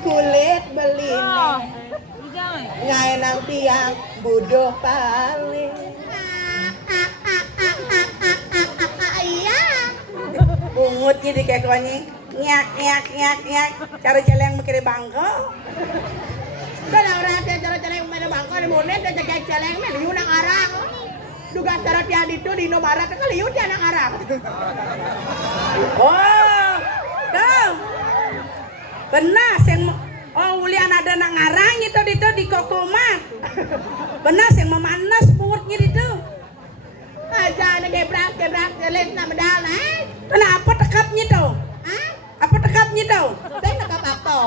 Kulit beline ngai nang tiang buduh paling iya bungut jadi kayak konyi nyak nyak nyak nyak cara celeng mikir bangko dan orang cara celeng mikir bangko di monet dan cek celeng men liu nang arang duga cara tiang itu di Indomaret kali liu tiang nang arang oh dong benas yang oh ulian ada nang ngarang itu di kokomat benas yang memanas purutnya itu aja ada gebrak jelis nama dal kenapa tekapnya tuh apa tekapnya tuh saya tekap apa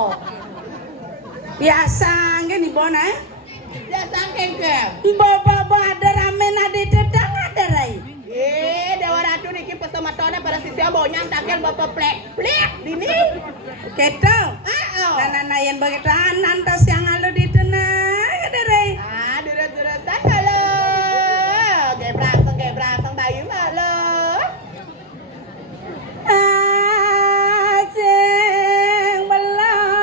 biasa nggak nih bona biasa nggak bawa ada ramen ada dedang ada rai Dewa Ratu niki pesematona para siswa bonyang takkan bapak plek dini keto nana yang bagaian tas yang alu di tenang ada rey dura-dura halo gebraseng bayu halo asing belang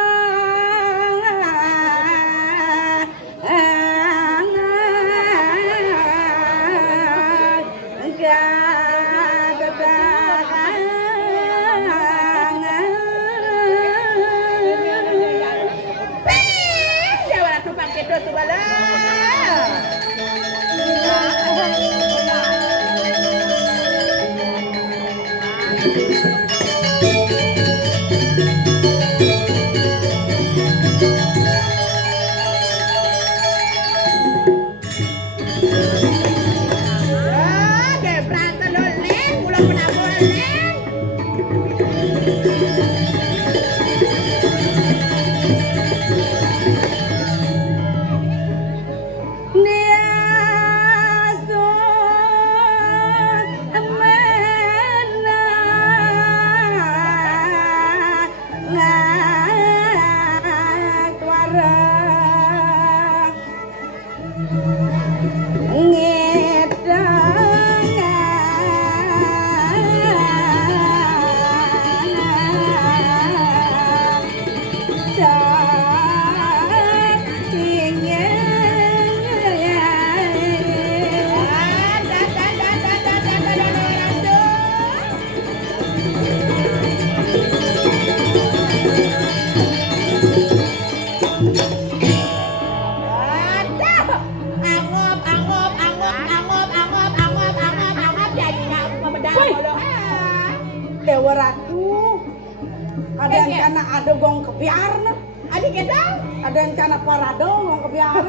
ada gong kebiar na. Adik kita ada yang cana parado gong kebiar.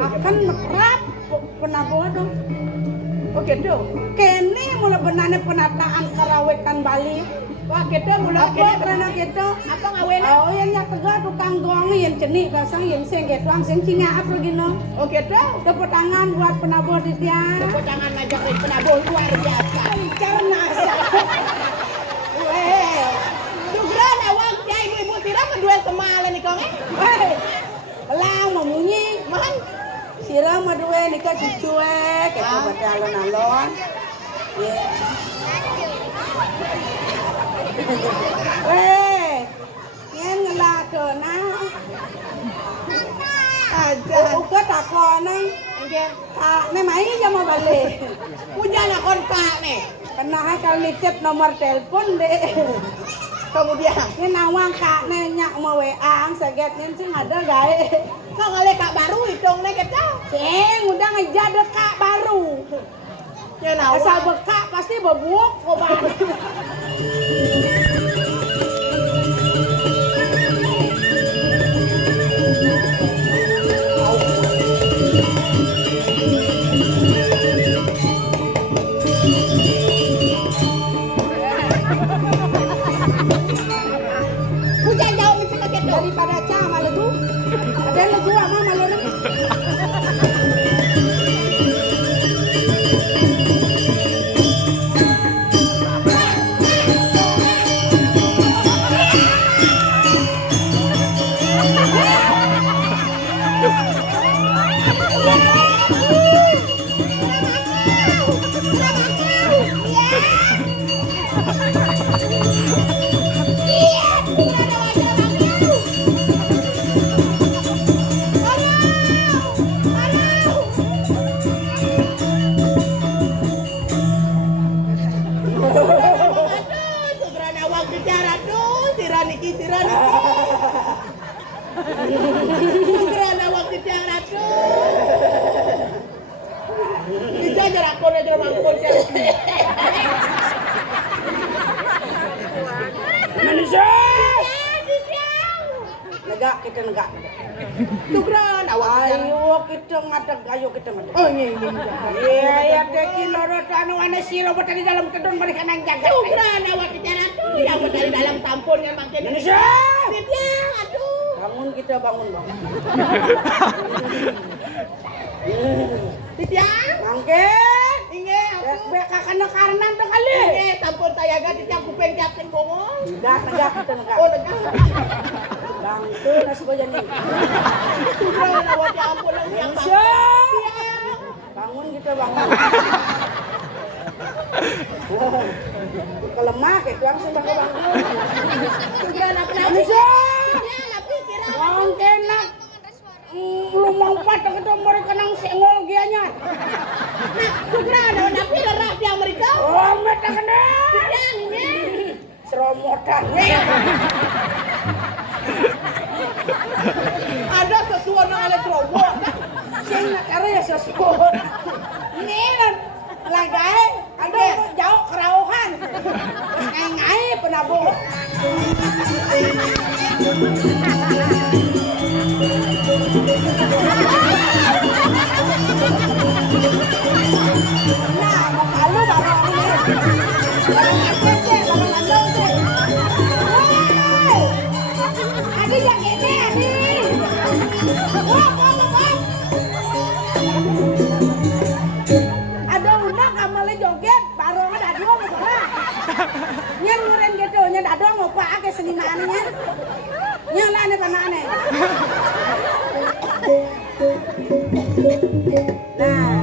Akan metrap penabo dong. Oke tuh. Kene mula benane penataan karawetan Bali. Wah kita mula kene karena kita apa ngawena? Oh yang nya tega tukang gong yang cenik kasang yang sing getuang sing cingaap lagi no. Oke tuh. Tepuk tangan buat penabo dia. Tepuk tangan ngajak penabo luar biasa. Karena Sugran awak jai ibu tiram dua semalan nih kong Belang mau munyi man siram dua nikah cuek kita baca alon-alon ngen ngelake na aja uga takone nek mai ya mau balik punya kon kak nih pernah kalau nitip nomor telepon deh kemudian ini nawang kak nanya mau WA segetnya sih ada gak kok ngale kak baru hitung nih kita sing udah ngejada kak baru ya nawang asal bekak pasti bebuk obat daripada cah malu tu ada lagu ama malu ni negak kita negak Sugran awak ayo kita ngadeg ayo kita ngadeg oh ini iya ya teki lorot anu ane siro di dalam kedon mereka nang jaga Sugran awak bicara tuh yang dari dalam tampon yang makin Indonesia aduh bangun kita bangun Titiang mangke inge aku kakana karena tuh kali inge tampon saya gak Titiang kupeng capsing bongol negak kita negak oh negak langsung nasi bajan ini sudah awak ya ampun lagi yang bangun kita bangun kelemah kayak tuang sih bangun sudah apa-apa bangun kenak lu mau patah ketemu mereka nang sengol gianya sudah ada napi lerah di Amerika oh mereka kena seromotan ada sesuatu yang ada terobos sing karya sesuatu ini lagai ada jauh kerauhan ngai-ngai penabung nah mau kalu baru ini yang ini ada udah kamalnya joget baru ada dua masalah yang ngeren gitu nya ada mau pakai senimannya nyala nih panane nah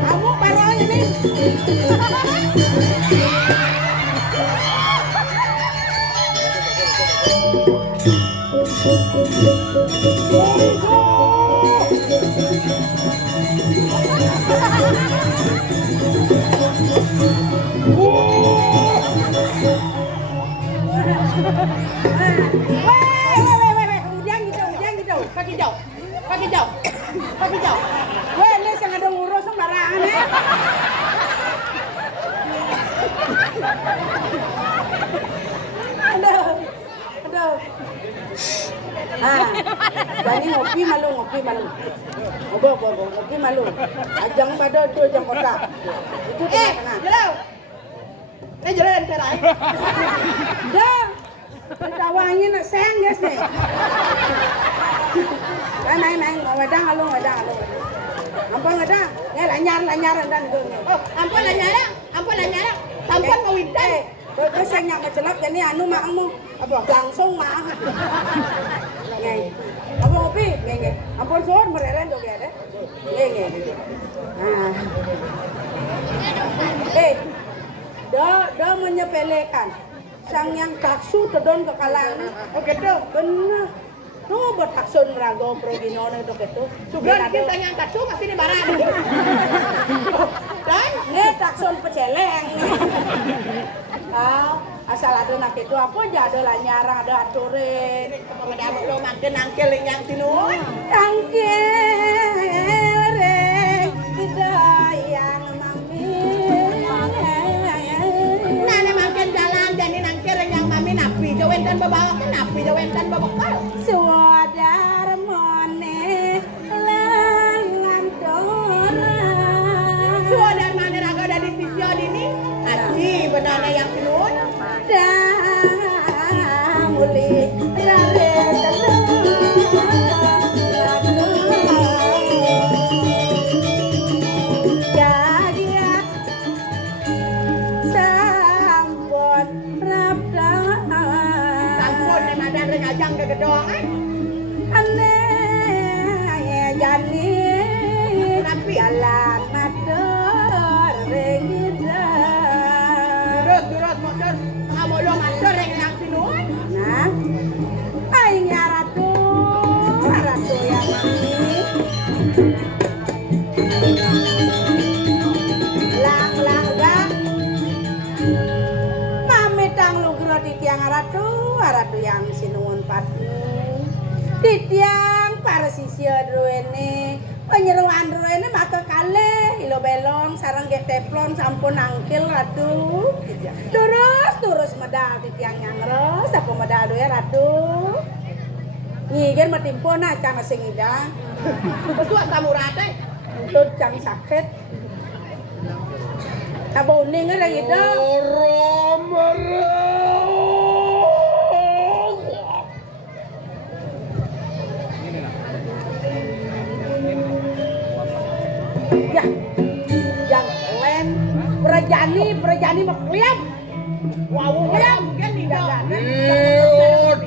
Kamu parah ini. Kaki jauh. Weh, ini yang ada ngurus sembarangan ya. Aduh. Jadi ngopi malu. Ngopi malu. Ajang pada tu ajang kota. Itu tengah. Jelo dari serai. Dah. Kawannya nak seng guys ni. Main, ngadang alu. Ampun ngadang. Lanyar dan tu. Oh, ampun lanyar. Sampun kawitan. Kau sengak ngecelap jadi anu makmu. Apa langsung mah. Ngai. Apa ngopi? Ngai. Ampun soal mereren tu dia deh. Ngai. Dah menyepelekan. Sang yang taksu tedon ke kalangan. Oh gitu. Benar. Tuh buat taksun merago proginono itu gitu. Sudah kita sang yang taksu masih di barang. Dan taksun peceleng. Asal ada nak itu apa aja ada lah nyarang ada aturin. Kemudian lo makin angkel yang sinu. Angkel tidak yang mami. Nana makin jalan jadi angkel yang mami napi jawen dan bawa napi jawen dan bawa kal. Suadar mone langan dora. Suadar mana raga dari sisi ini? Aji benana yang sinu. Muli rare jagia sampun rabda sampun nemadan ngajang ke gedong aneh jani tapi jalan matur regida terus motor ngamolo matur yang sinu nah aingnya ratu yang mami lang gak mami tang lugro di tiang ratu yang sinuun pati di tiang para sisya druene penyeruan druene maka kale ilo belong sarang ge teplon sampun angkil ratu terus medal di tiang nyangres apa medal doe ratu ngigen matimpo na cang sing idang pesuak samurate untuk cang sakit taboning ra ida ya yang lain perjani makliam wow liam kan tidak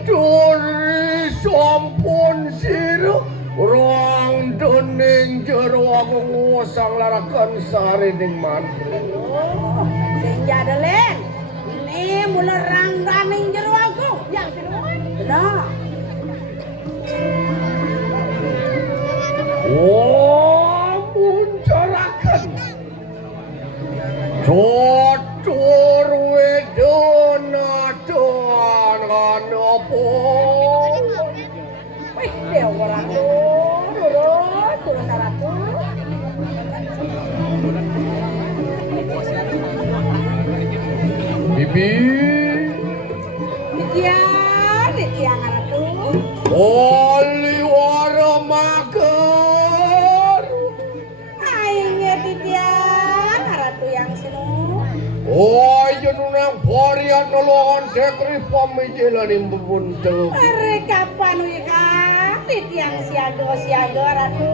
Duri sampun siru rong dening jero aku ngosang larakan sari ning mantri. Oh, sing jadelen. Ini mula rangga ning jero aku. Yang sinuan. Benar. Oh, muncarakan. Jodoh wedona doan opo. Wih, dia orang turun saratu. Bibi. Di tiang aratu. Wali cek pamijilanin bebuntu. Are kapan wi Kang? Di tiang siaga ratu.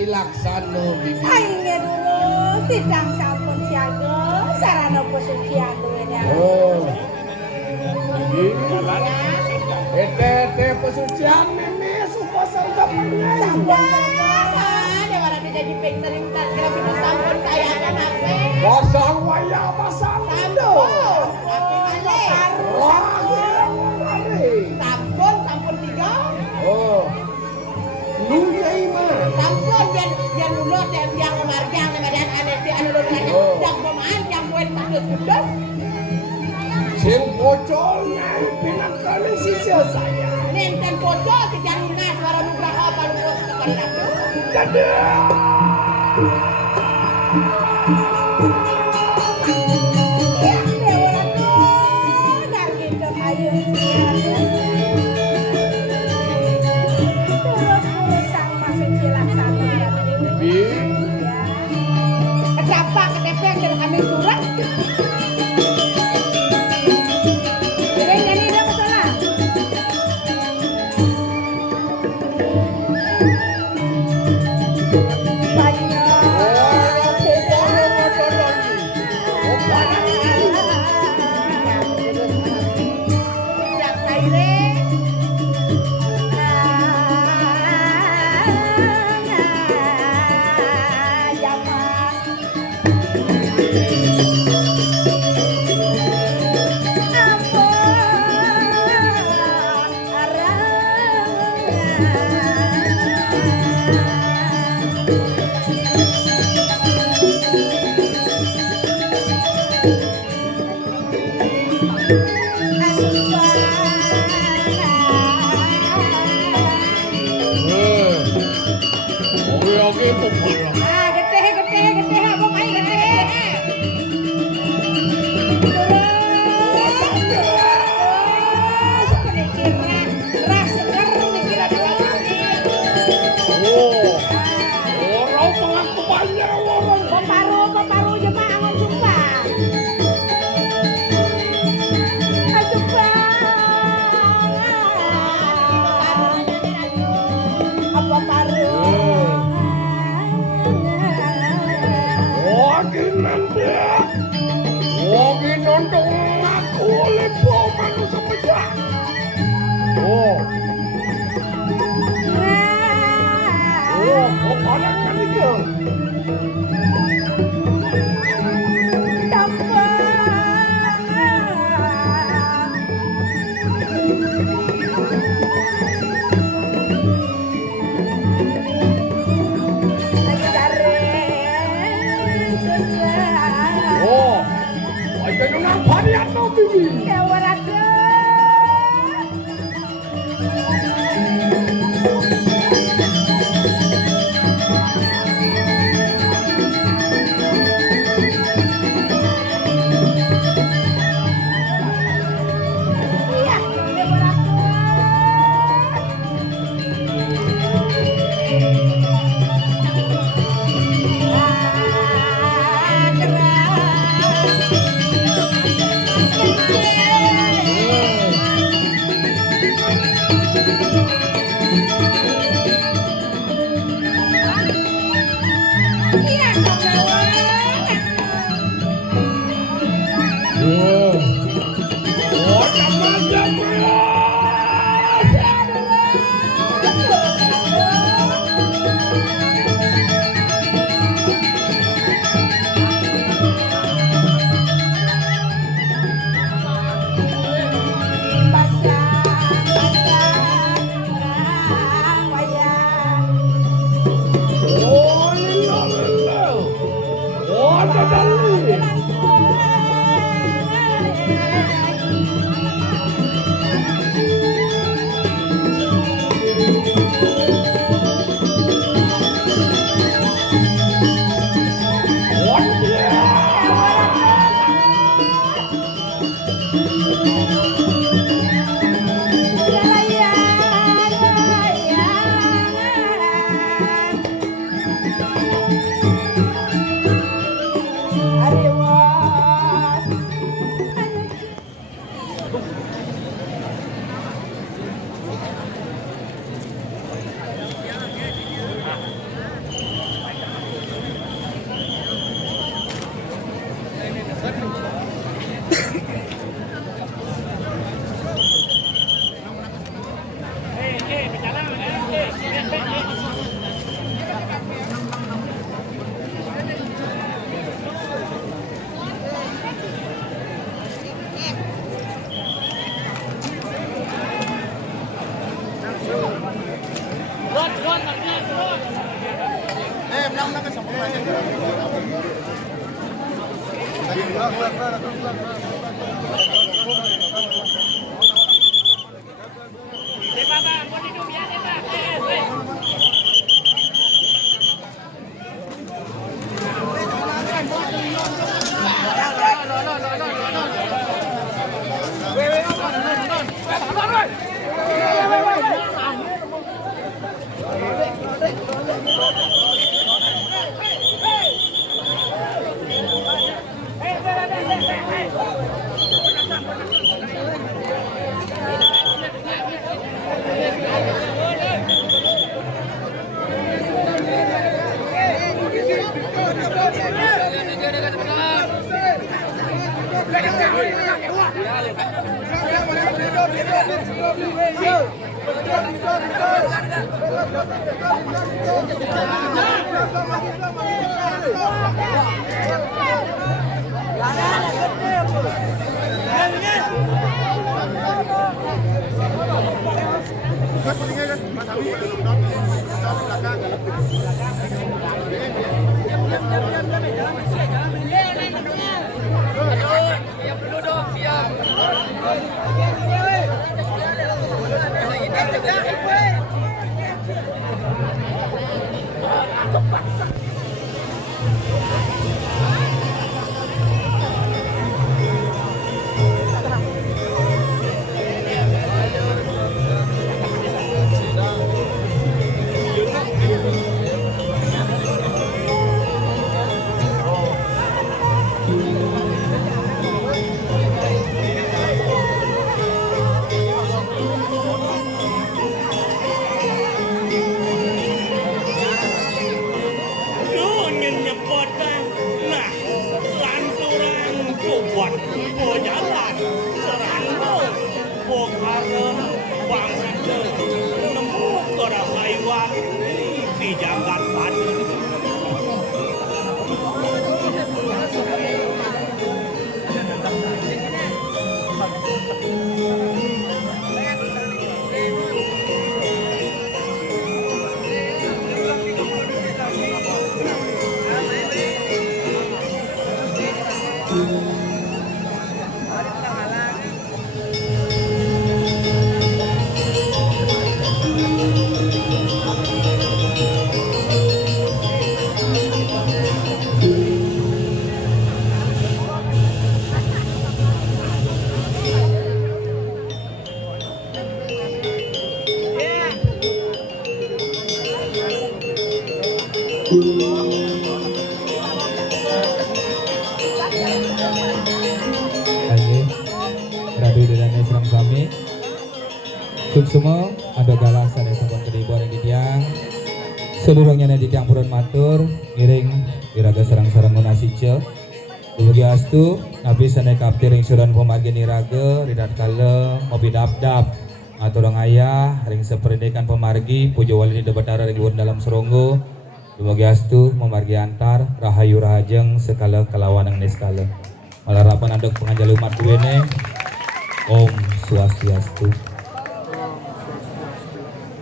Laksana bibi. Aing dulu sidang sampun siaga sarana pesucian duenya. Oh. Bibi. Ete pesucian ini suka sarga pengen. Dewa rapi jadi peksa rintar kira pintu sampun saya akan apa? Pasang waya pasang. Sampun. Sampun 3. Oh. Lu yai mah. Sampun biar mulut yang marjang dan aneh anu lulusan yang bomaan yang buat kudus. Sing pocol nyai pinangkali sisa saya. Nenten pocol kejangan suara nugraha palungkot sekali ratu. Dadah. Ya dewa ratu dar gitu ayo terus urusan masuk cilaksana Bibi. kenapa KTP yang ambil surat Radu Dedane Serang Sami Suksuma ada galasan yang sampun kedibor yang ditiang sedurungnya di tiang purun matur ngiring iraga sarang-sarang ngunasice dulugi astu nabi sanai kaptir ring suran pemargi niraga ridat kala mobi dap-dap aturang ayah ring seperindekan pemargi puja wali di debatara ring luhur dalam seronggo dulugi astu memargi antar rahayu rahajeng sekala kelawanang neskala malarapan andok penganjal umat duwene Om Swastiastu.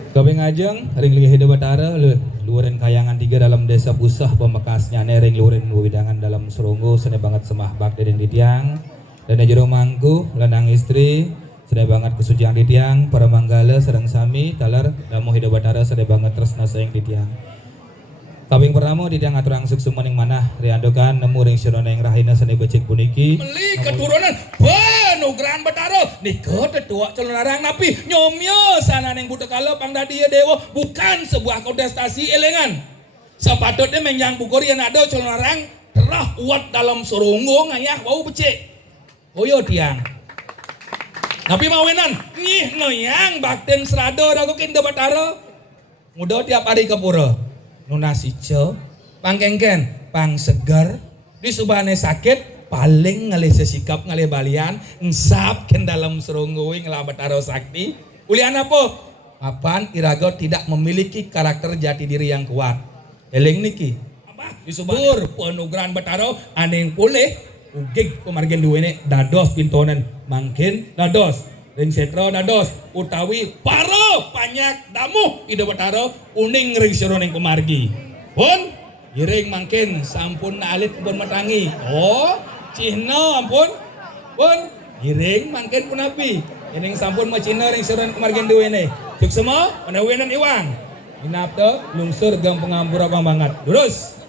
Kabeh ngajeng ring lihi debatara luhureun kayangan 3 dalam desa Pusah pemekasnya ring luhureun widangan dalam seronggo sene banget semah bakti den ditiang dan jero mangku lanang istri sene banget kesucian ditiang para manggala sareng sami talar damu hidup batara sene banget tresna saeng ditiang. Kaping pertama ditiang aturang sukses maning manah riandokan nemu ring sirona yang rahina sene becik puniki meli keturunan panugrahan Batara nikah tetua calon larang napi nyomyo sana neng buta kala pangdadi dewa bukan sebuah kontestasi elengan sepatutnya menjang bukor yang ada calon larang terah kuat dalam serunggo ngayah wau becik oyo tiang napi mawenan nyih noyang bakten serado ragokin de Batara muda tiap hari ke pura nunasice pangkengken pang segar di subane sakit paling ngalih sesikap ngalih balian ngsap ken dalam serungguing ngelah Batara sakti ulian apa apan iraga tidak memiliki karakter jati diri yang kuat eling niki apa disubur penugrahan Batara aneh pulih ugig pemargian duwene dados pintonan mangkin dados ring setro dados utawi paro panyak damuh ide Batara uning ring sironeng pemargi pun giring mangkin sampun alit pun matangi oh cihna ampun pun giring mangkin pun api ini sampun macina ring sironeng pemargian duwene cuk semua penawenan iwang inap to lungsur gang pengambura banget lurus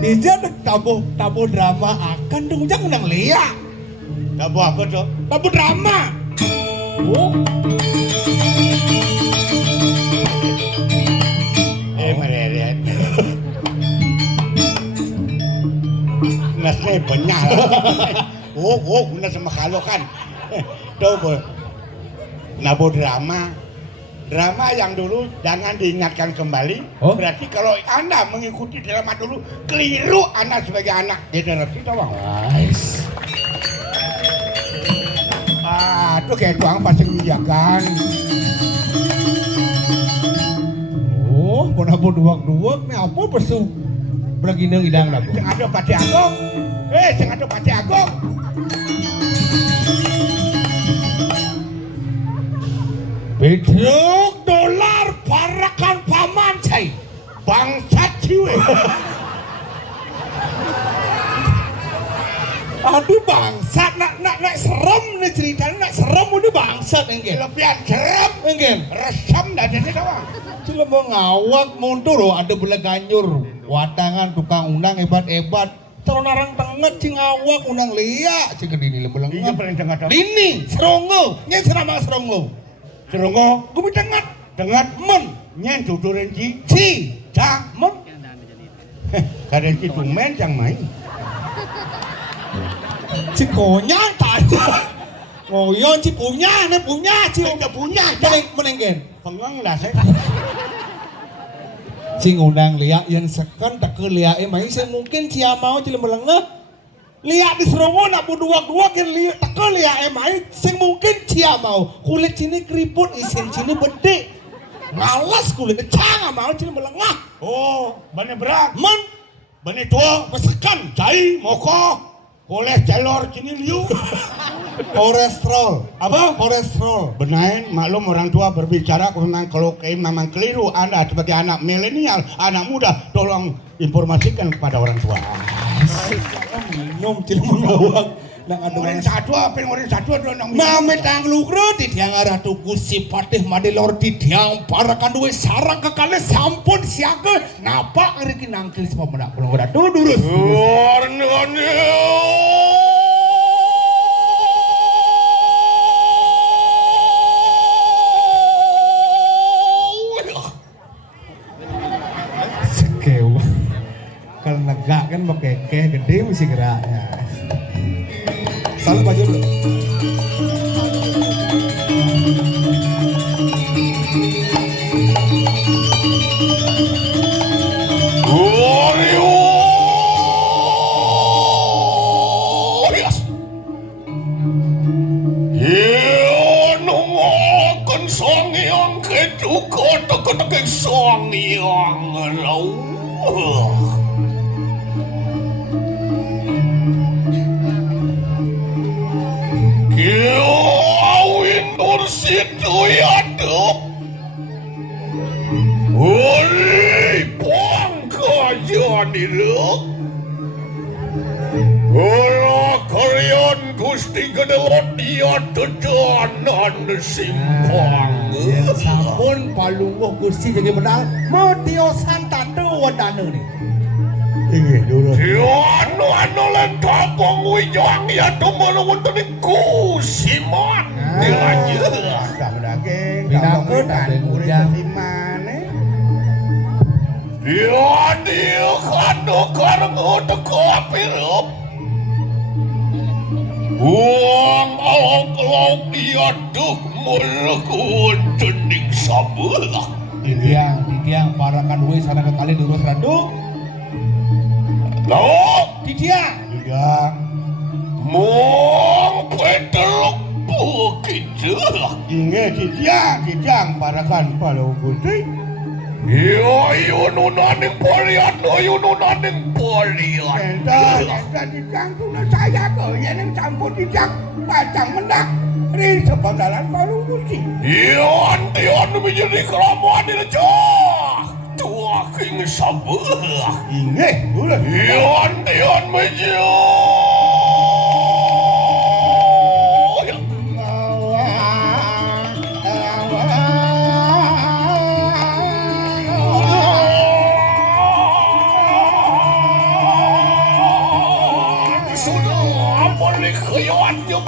Ijan tabu drama akan dong jangan nang Lia. Tabu apa tuh? Tabu drama. Oh. Mereret. Nasnya banyak. Oh, guna sama kalau kan. Tahu Tabu drama. Drama yang dulu jangan diingatkan kembali. Oh? Berarti kalau Anda mengikuti drama dulu keliru Anda sebagai anak generasi tahu bang. Nice. Itu kayak tuang pasti menjagaan. Oh, kenapa duak-duak nih apa pesu? Berginang idang lah. Yang ada Pati Agung. Yang ada Pati Agung. Beduk dolar parakan paman cai bangsat ciwe. Aduh bangsat nak serem nih ceritanya nak serem udah bangsat enggak. Lebihan serem enggak. Resem dah jadi doang. Cila mau ngawak mundur ada bela ganyur watangan tukang undang hebat-hebat. Terus narang tenget cing awak undang Lia cing kedini lebeleng. Iya paling tengah. Lini serongo nyen serama serongo. Serongo, gue dengar men, nyen tuturin ci, men, kadang ci tumen yang main, Cikonya tanya, ngoyon ci punya, ci udah punya, menenggen, pengang lah saya, cing undang Lia yang sekan tak ke Lia main saya mungkin cia mau cile melengah. Lihat di serongo nak buduak-duak kan lihat tak lihat emai sing mungkin cia mau kulit sini keriput isin sini bedek malas kulitnya cang mau sini melengah. Oh banyak berat, Men banyak tua, masakan, cai, moko, kolesterol sini liu, kolesterol apa? Kolesterol Benain maklum orang tua berbicara tentang kalau memang keliru Anda sebagai anak milenial, anak muda tolong informasikan kepada orang tua. minum cile mengawak nang adu Orang satu apa orang satu ada nang Mame tang lukro di tiang arah tuku si patih madelor di tiang parakan duwe sarang kekale sampun siaga napak ngeriki nangkil si pemenak pulang udah durus. Sekew kalau negak kan mau keke gede mesti geraknya. Salam baju dulu. Gusti kedelot dia tedanan simpang. Yang sampun palungguh Gusti jadi menang mau tiosan tante wadana nih. Ini dulu. Anu lentapong wijang ya temen wonten kusiman. Dilanjut. Tak daging. Binakeun daging ujang. Mana? Dia kado kareng teko apirup. Uang alok-alok dia duk mulekun dening sabelah. Didiang parakan duwe sana kekali durus randuk. Lauk Didiang. Tiga. mong peteluk bukit. Inge kijang parakan palau putih. Iya Ayununaning polian, ayununaning polian. Enta dijang tuna saya kok yen ning campur dijang pacang mendak. Ri sebagalan baru musi. Ion menjadi keramuan rejo. Tua king sabelah. Inggih, ulah. Ion menjadi.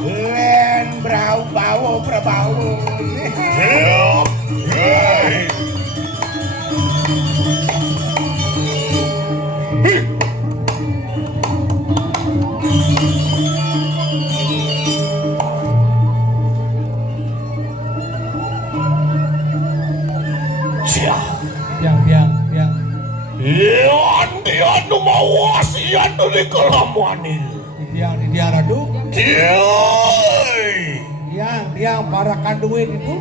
Len bau berbau. Hey. Tiang. Ian mau asian dari kelamuan ini. Tiang radu. Tiang para kanduin itu.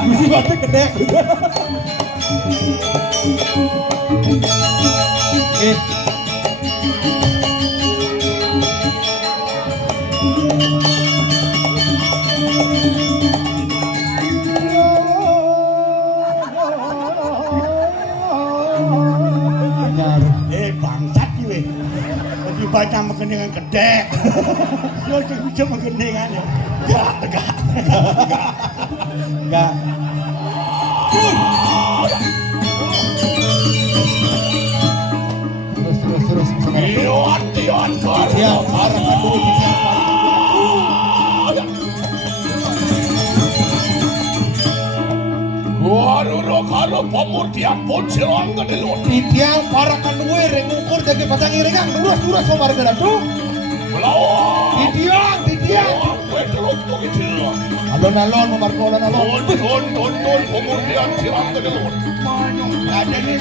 Musibatnya gede. Bangsat iki. Lagi baca mengendengan kedek. Yo sing bisa mengendengan. Enggak. Terus. Ion Para kanduin Karo pemurtian poncelang ke delon. Tiang para kanduin reng ngukur jadi patang irengang durus komar geratu. Melawan. Tiang. Betelok tuh gitu. Alon memarkolan alon. Don pemurtian silang ke delon. Ada nih.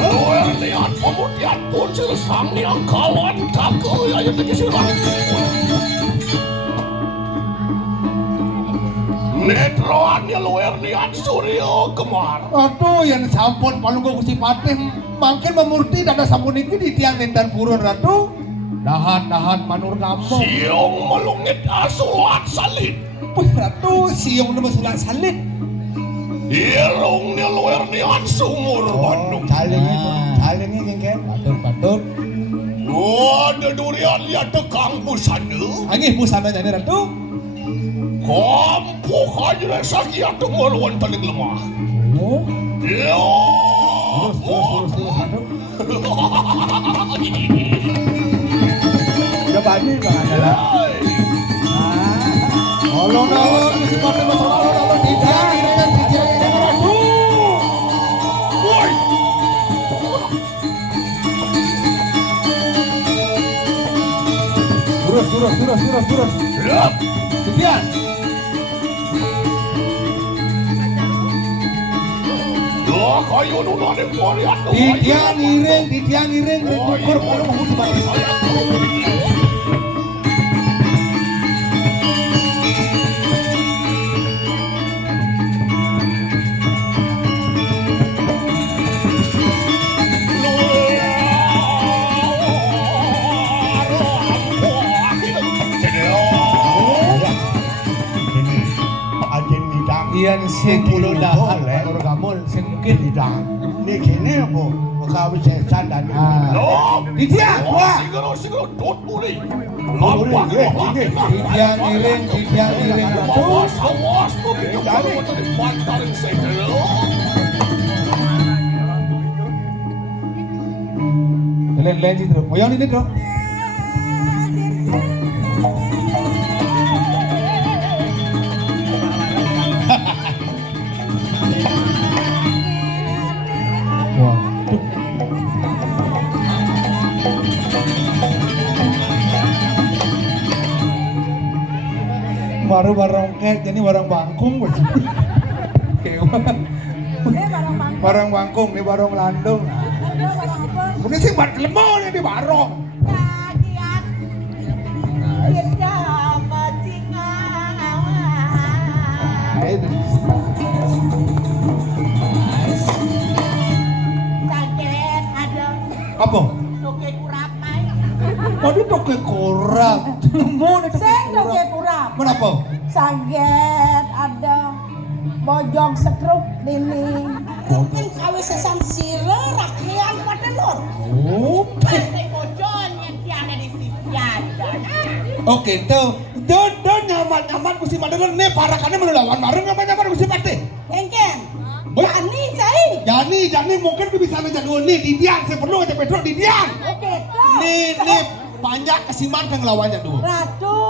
Luar lihat pemurtian poncel sang yang kawan takut ayo tekisilang. Netroannya luar lihat Suryo Kemar. Aduh yang sampun palunggo Gusti Patih mangken memurti dada sampun iki di tiang nendan purun ratu. Dahan manur kampung. Siong melungit asulat salit. Wih ratu siung nama sulat salit. Irungnya luar lihat sumur Bandung. Saling ini kan. Patut. Ada durian lihat tekang busana. Angin busana jadi ratu. Kampuk aja sakit atau ngelawan paling lemah. Oh. Ya. Terus ratu. Udah balik bang adalah. Alon Gusti Patih masalah alon di tiang ratu. Woi. Terus. Ya. Tiang. Ya kayu nuna dek moriat. Di tiang iring ngukur palung Gusti Patih. Iyan sing kulo dahan menurut kamu sing mungkin tidak. Ini kene apa? Kawin sesan dan di tiang. Wah. Sigaro dot muli. Lampah. Di tiang iring. Awas begitu kalau tadi pantarin saya. Lain sih, Bro. Moyong ini, Bro. Wah. Baru barang kek, jadi barang bangkung. Barang bangkung, ini barang landung. Ini sih buat lemon ini barang. Apa? Toke kurap mai. Oh, ini toke kurap. Lemon itu Sing toke kurap. Kenapa? Saget ada bojong sekruk dini. Mungkin kawe sesam sira rakyat pada lor. Oh. Sing bojong yang tiada di sisian. Oke, tuh. Don nyaman kusi mandalan nih parakannya menelawan bareng nyaman kusi pate. Engken. Oi. Jani. Jani mungkin bisa menjaga nih di diang saya perlu aja Pedro di diang. Oke, tuh. Nih panjang kesiman kang lawannya dulu. Ratu.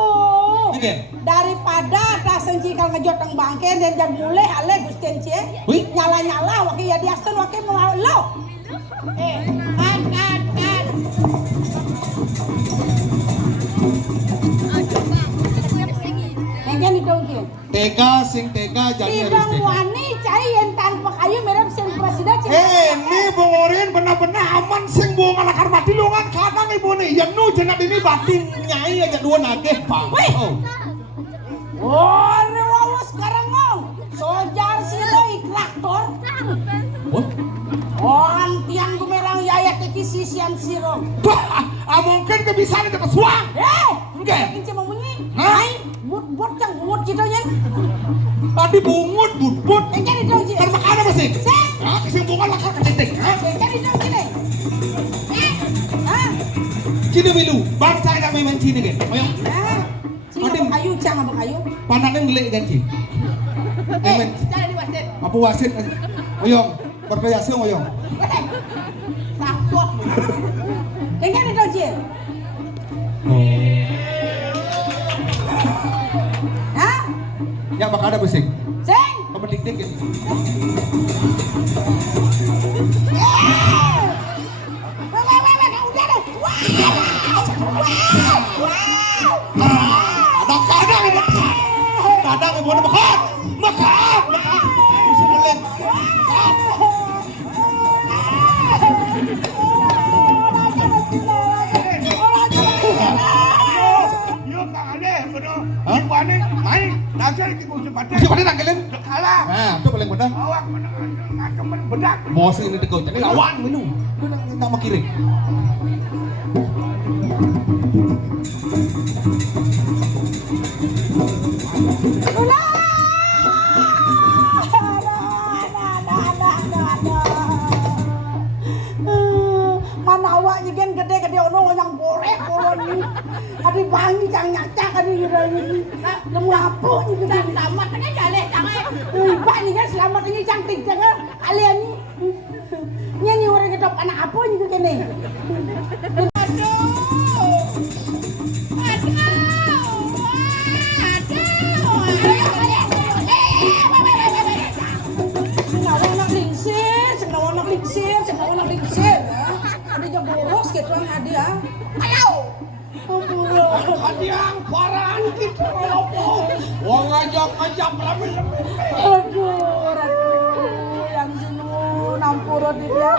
Oke. Daripada tak sencikal ngejot ang bangke dan jam mulai ale Gusten Cie. Wih. Nyala waki ya diasten waki mau lo. Kan. Engken itu mungkin. Tega jadi harus Tidak tega. wani cari yang tanpa kayu merah sing presiden cing. Ini bongorin benar-benar aman sing buang ala karmati lungan kadang ibu nih yang nu jenat ini batin nyai aja dua nageh bang. Wih. Oh, rewawa sekarang ngong. Sojar silo ikraktor. Oh, antian gumerang yaya teki sisian siro. Mungkin kebiasaan itu kesuang. Enggak. Kinci mau bunyi. Hah? Hai, but cang but gitu nya. Tadi bungut but. Engken itu ji. Termak ada masih. Sing. Kesimpungan lakar ketitik. Engken itu gini. Hah? Cina milu. Bangsa yang main cina kan. Ayo. Sino Adim. kayu cang apa kayu? Pandangan ngelik kan ci. Jangan diwasit. Apa wasit? Oyong. Berkreasi oyong. Sakot. Engken itu ji. Hah? Ya bakal ada musik. Sing. Kamu dik-dik gitu. Udah deh. Kadang ibu ada makan. Sebelah. Yo Kang Ade, bener. Ibu ane main dasar iki kudu pada. Siapa nih nangkelin? Kalah. Nah, itu paling benar. Awak menang bedak. Bos ini tegau, jadi lawan minum. Itu nang mau kiri. Mana awaknya kan gede-gede ono yang gorek kolon ni. Adi bangi cang nyacak adi gitu ni. Lemu apa ni kita selamat kan jale cang. Pak ni kan selamat ni cantik jangan kalian ni. Nyanyi orang kita anak apa ni kene. Ada yang boros gitu yang ada. Ayo. Kadiang paran kita opo. Wong ngajak lamin-lamin. Aduh, yang sinu nampuro di dia.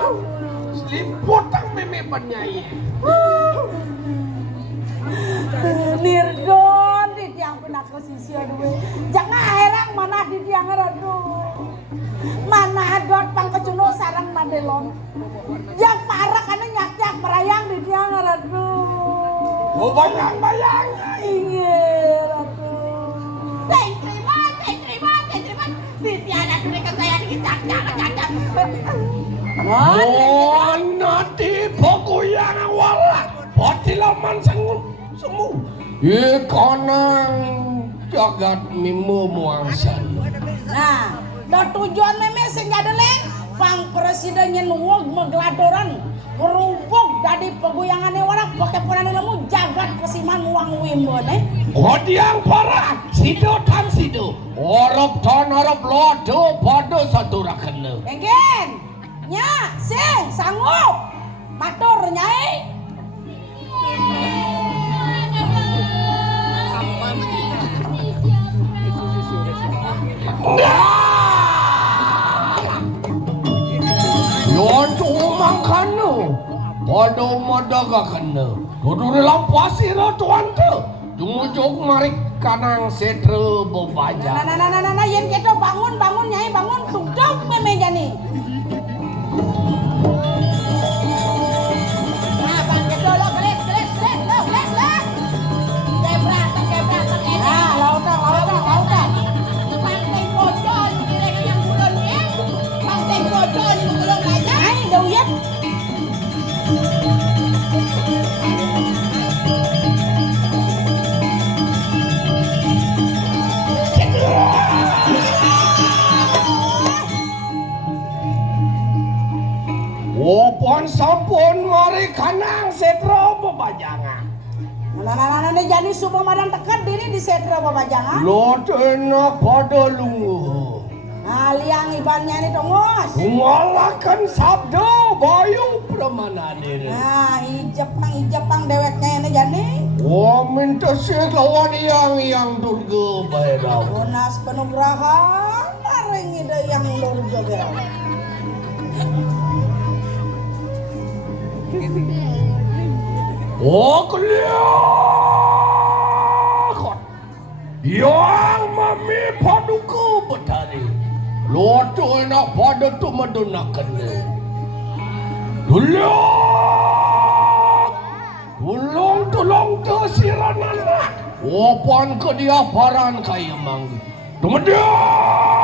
Selimput ang meme panyai. Nirdon di tiang pernah ke sisi aduh. Jangan herang mana di tiang aduh. Mana adot pang kecuno sarang madelon. Yang parah karena nyak merayang di tiang aduh. Oh bayang. Iya aduh. Saya terima. Sisi anak mereka saya dicacak. Oh nanti pokoknya wala. Patilaman semu. Ikanang jagat mimo muangsan. Nah, do tujuan meme senjata leng pang presiden nyenuwog megladoran Gerubuk dari pegoyangannya orang pakai penani lemu jagat kesiman uang wimbone. Kodiang parah, sido tan sido. Orop ton orop lodo bodo satu rakene. Enggen, nya, sing sanggup, matur nyai. Yon umang kanu, bodo modaga kene. Kudu dilampasi lo tuan tu. Jumujug marik kanang setre bebaja. Nah, yen kita bangun nyai bangun tugdog me meja nih. Nah, bang kita lo keles. Kebrat. Nah, lautan. Panteng bocor, mereka yang bulan ya. Panteng bocor, belum aja. Ay, dauyat. Wopon sampun mari kanang setra bebajangan. Nah, jadi semua madang tekan diri di setra babajangan. Lot enak pada lungu. Nah, liang ibannya nih tongos. Ngalakan sabda bayu pramana diri. Nah, hijapang deweknya ini jadi. Wah minta sih lawan yang durga bayraw. Lunas penugrahan, bareng ide yang durga bayraw. Oh kelihatan yang mami paduku betari loto enak pada tu medunakan tulung tu siranana opan ke dia paran kaya manggi tumedak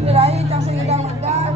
Kirain cang segedang megah.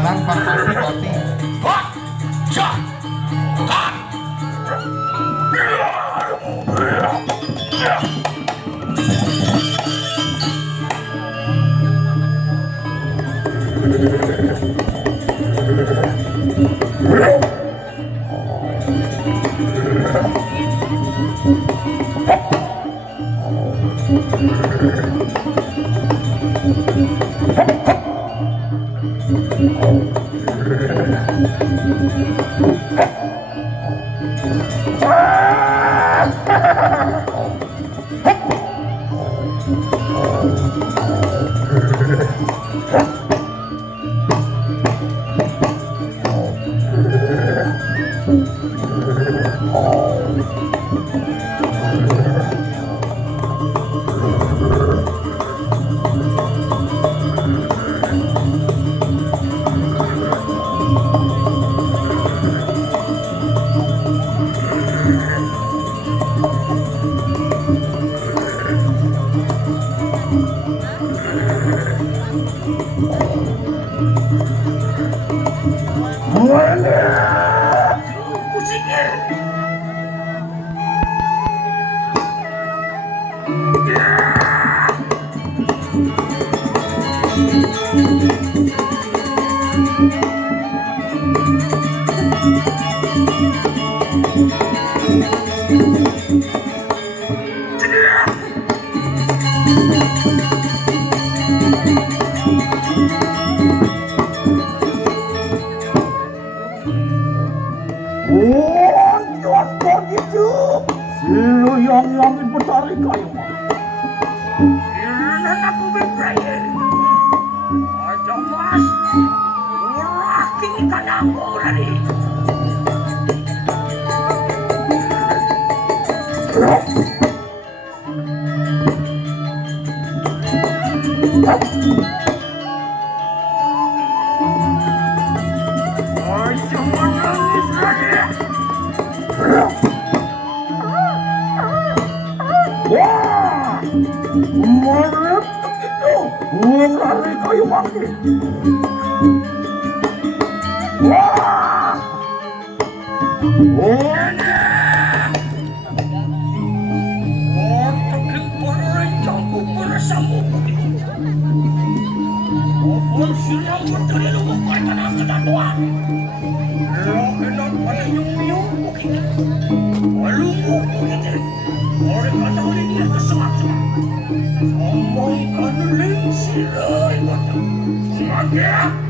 kahanan pangkoti-koti. Hot! Shot! Cut! Yeah.